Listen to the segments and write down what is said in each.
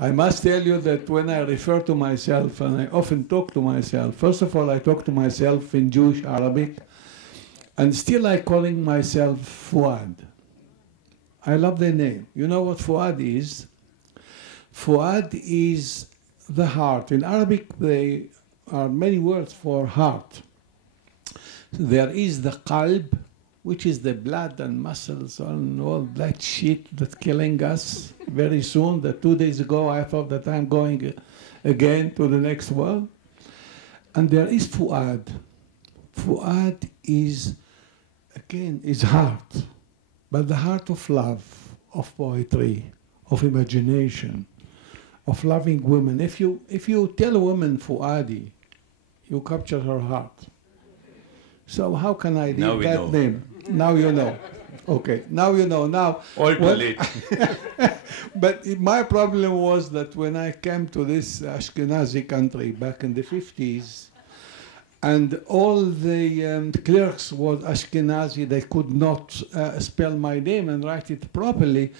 I must tell you that when I refer to myself, and I often talk to myself, first of all, I talk to myself in Jewish Arabic, and still I calling myself Fuad. I love the name. You know what Fuad is? Fuad is the heart. In Arabic, there are many words for heart. There is the qalb, which is the blood and muscles and all that shit that's killing us very soon. That 2 days ago I thought that I'm going again to the next world. And there is Fuad. Fuad is, again, is heart, but the heart of love, of poetry, of imagination, of loving women. If you tell a woman Fuadi, you capture her heart. So how can I leave that name? Now you know. Okay, now you know. Now, all too late. But my problem was that when I came to this Ashkenazi country back in the 50s, and all the clerks were Ashkenazi, they could not spell my name and write it properly.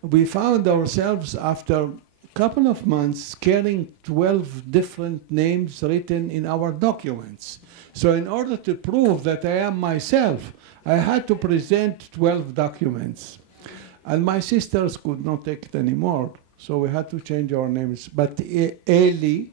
We found ourselves after a couple of months carrying 12 different names written in our documents. So in order to prove that I am myself, I had to present 12 documents. And my sisters could not take it anymore, so we had to change our names. But Eli,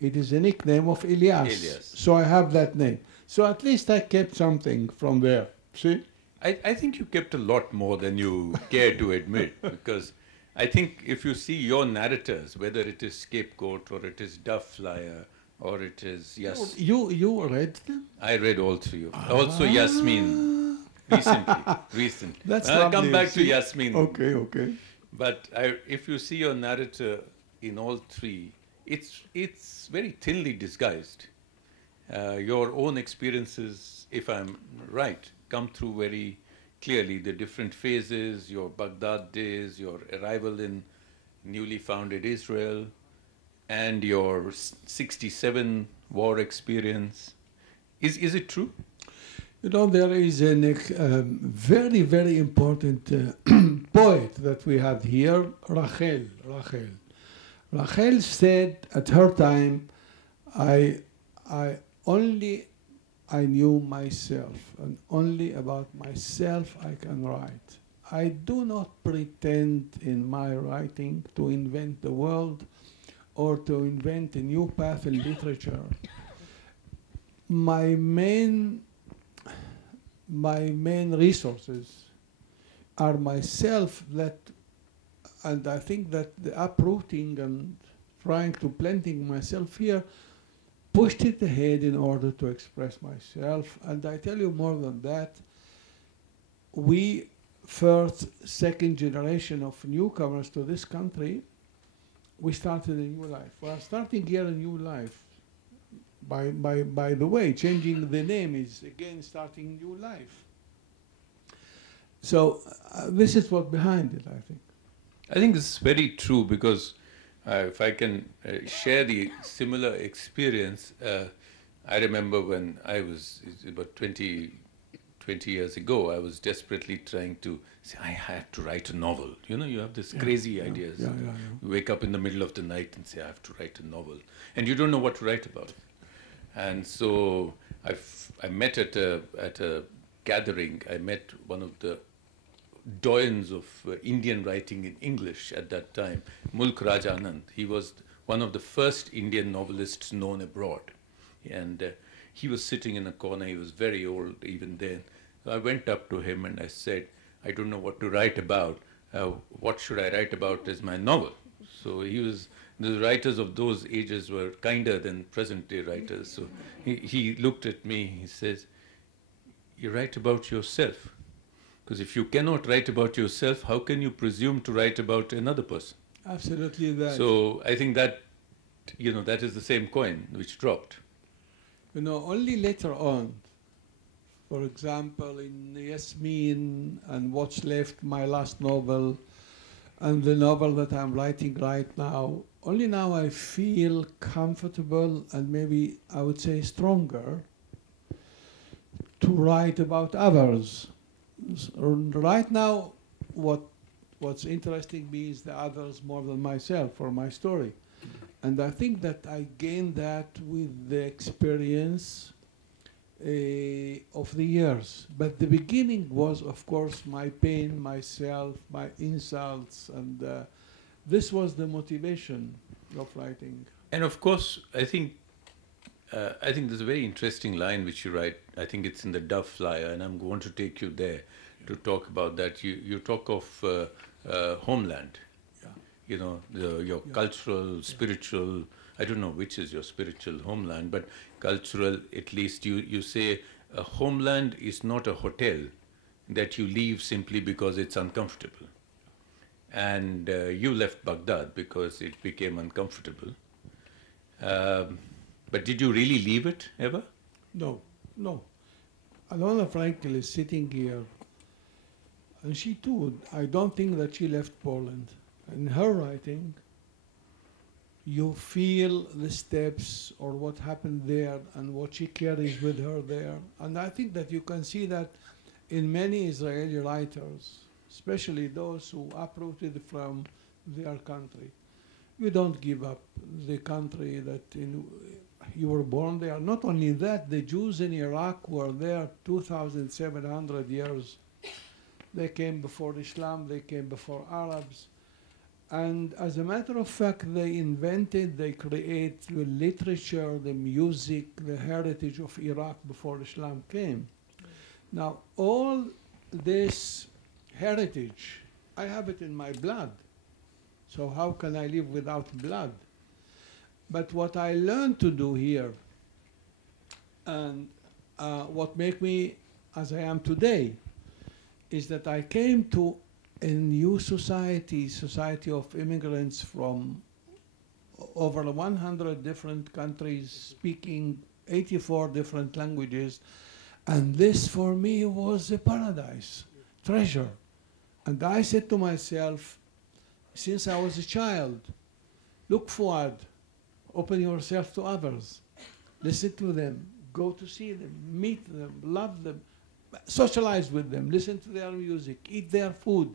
it is a nickname of Elias. So I have that name. So at least I kept something from there. See? I think you kept a lot more than you care to admit, because I think if you see your narrators, whether it is Scapegoat or it is Dove Flyer or it is You read them? I read all three of them. Also Yasmin, recently. That's I'll lovely. come back to Yasmin. Okay. But if you see your narrator in all three, it's very thinly disguised. Your own experiences, if I'm right, come through very clearly. The different phases, your Baghdad days, your arrival in newly founded Israel, and your 67 war experience. Is it true? You know, there is a very, very important poet that we have here, Rachel. Rachel said at her time, I knew myself, and only about myself I can write. I do not pretend in my writing to invent the world or to invent a new path in literature. My main resources are myself, and I think that the uprooting and trying to planting myself here pushed it ahead in order to express myself. And I tell you more than that, we first, second generation of newcomers to this country, we started a new life. We are starting here a new life. By the way, changing the name is again starting new life. So this is what behind it, I think. I think it's very true, because if I can share the similar experience, I remember when I was about 20 years ago, I was desperately trying to say, I have to write a novel. You know, you have this crazy ideas. You wake up in the middle of the night and say, I have to write a novel. And you don't know what to write about. And so I met at a gathering, I met one of the doyens of Indian writing in English at that time, Mulk Raj Anand. He was one of the first Indian novelists known abroad. And he was sitting in a corner. He was very old even then. So I went up to him and I said, I don't know what to write about. What should I write about as my novel? So the writers of those ages were kinder than present-day writers. So he looked at me, he says, you write about yourself. Because if you cannot write about yourself, how can you presume to write about another person? Absolutely that. So I think that, that is the same coin which dropped. Only later on, for example, in Yasmin and What's Left, my last novel, and the novel that I'm writing right now, only now I feel comfortable and maybe I would say stronger to write about others. Right now, what what's interesting me is the others more than myself or my story. And I think that I gained that with the experience of the years. But the beginning was, of course, my pain, myself, my insults, and this was the motivation of writing. And of course, I think there's a very interesting line which you write. I think it's in the Dove Flyer, and I'm going to take you there to talk about that. You talk of homeland. You know, your cultural, spiritual, I don't know which is your spiritual homeland, but cultural, at least you say a homeland is not a hotel that you leave simply because it's uncomfortable. And you left Baghdad because it became uncomfortable. But did you really leave it ever? No, no. Alona Frankel is sitting here, and she too, I don't think that she left Poland. In her writing, you feel the steps or what happened there and what she carries with her there. And I think that you can see that in many Israeli writers, especially those who uprooted from their country. You don't give up the country that you were born there. Not only that, the Jews in Iraq were there 2,700 years. They came before Islam, they came before Arabs. And as a matter of fact, they create the literature, the music, the heritage of Iraq before Islam came. Now, all this heritage, I have it in my blood. So how can I live without blood? But what I learned to do here, and what made me as I am today, is that I came to a new society of immigrants from over 100 different countries, speaking 84 different languages. And this for me was a paradise, treasure. And I said to myself, since I was a child, look forward, open yourself to others, listen to them, go to see them, meet them, love them, socialize with them, listen to their music, eat their food.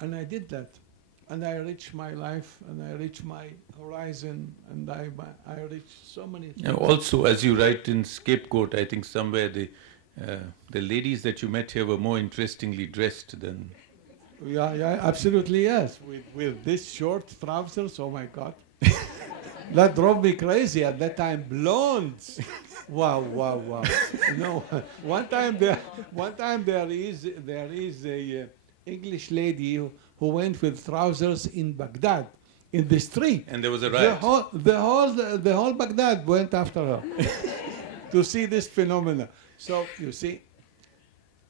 And I did that. And I reached my life, and I reached my horizon, and I reached so many things. And also, as you write in Scapegoat, I think somewhere the ladies that you met here were more interestingly dressed than... Yeah, absolutely, yes. With this short trousers, oh my God. That drove me crazy at that time. Blondes. Wow. No, one time there is a English lady who went with trousers in Baghdad, in the street. And there was a riot. The whole Baghdad went after her to see this phenomena. So you see,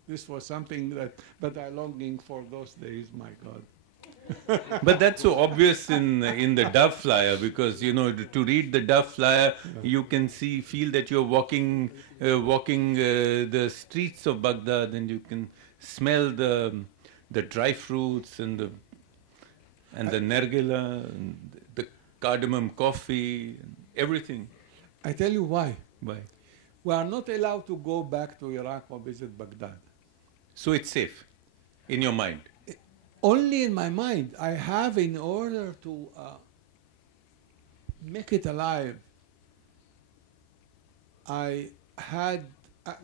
this was something but I'm longing for those days, my God. But that's so obvious in the Dove Flyer, because to read the Dove Flyer, you can feel that you're walking the streets of Baghdad, and you can smell the dry fruits and the nergila and the cardamom coffee, and everything. I tell you why. Why? We are not allowed to go back to Iraq or visit Baghdad. So it's safe, in your mind? Only in my mind. I have, in order to make it alive, I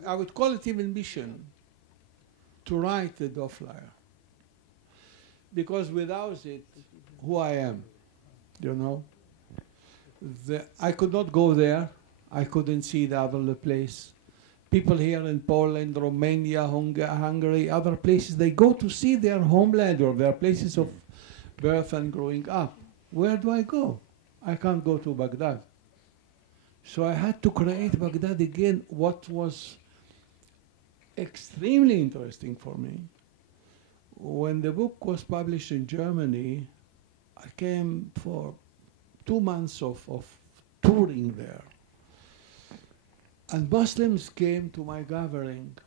would call it even mission, to write the Dove Flyer. Because without it, who I am, I could not go there. I couldn't see the other place. People here in Poland, Romania, Hungary, other places, they go to see their homeland or their places of birth and growing up. Where do I go? I can't go to Baghdad. So I had to create Baghdad again. What was extremely interesting for me, when the book was published in Germany, I came for 2 months of touring there. And Muslims came to my gathering,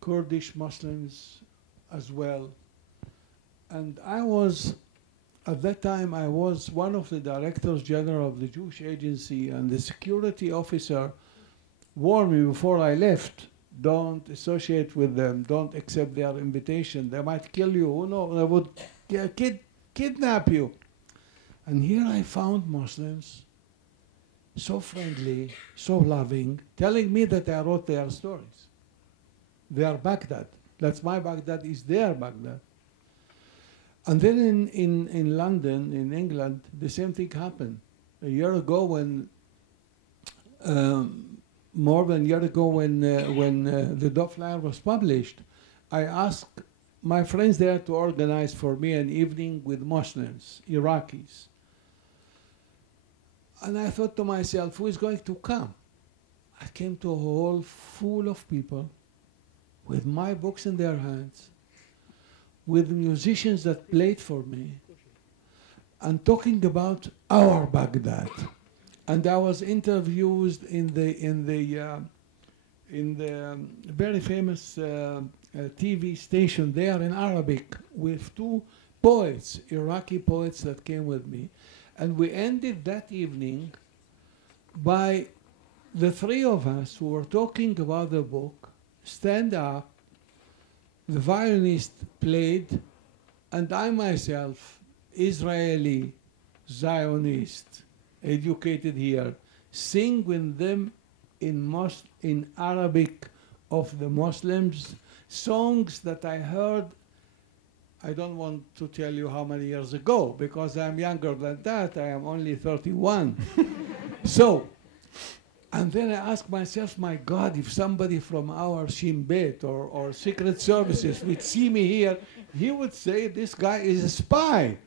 Kurdish Muslims as well. And at that time, I was one of the directors general of the Jewish Agency, and the security officer warned me before I left, don't associate with them, don't accept their invitation, they might kill you, who knows, they would kidnap you. And here I found Muslims so friendly, so loving, telling me that I wrote their stories. They are Baghdad. That's my Baghdad, is their Baghdad. And then in London, in England, the same thing happened. A year ago when, more than a year ago when the Dove Flyer was published, I asked my friends there to organize for me an evening with Muslims, Iraqis. And I thought to myself, who is going to come? I came to a hall full of people with my books in their hands, with musicians that played for me, and talking about our Baghdad. And I was interviewed in the very famous TV station there in Arabic with two poets, Iraqi poets that came with me. And we ended that evening by the three of us who were talking about the book stand up, the violinist played, and I myself, Israeli, Zionist, educated here, sing with them in Arabic of the Muslims, songs that I heard, I don't want to tell you how many years ago, because I'm younger than that, I am only 31. So, and then I ask myself, my God, if somebody from our Shin Bet or Secret Services would see me here, he would say, this guy is a spy.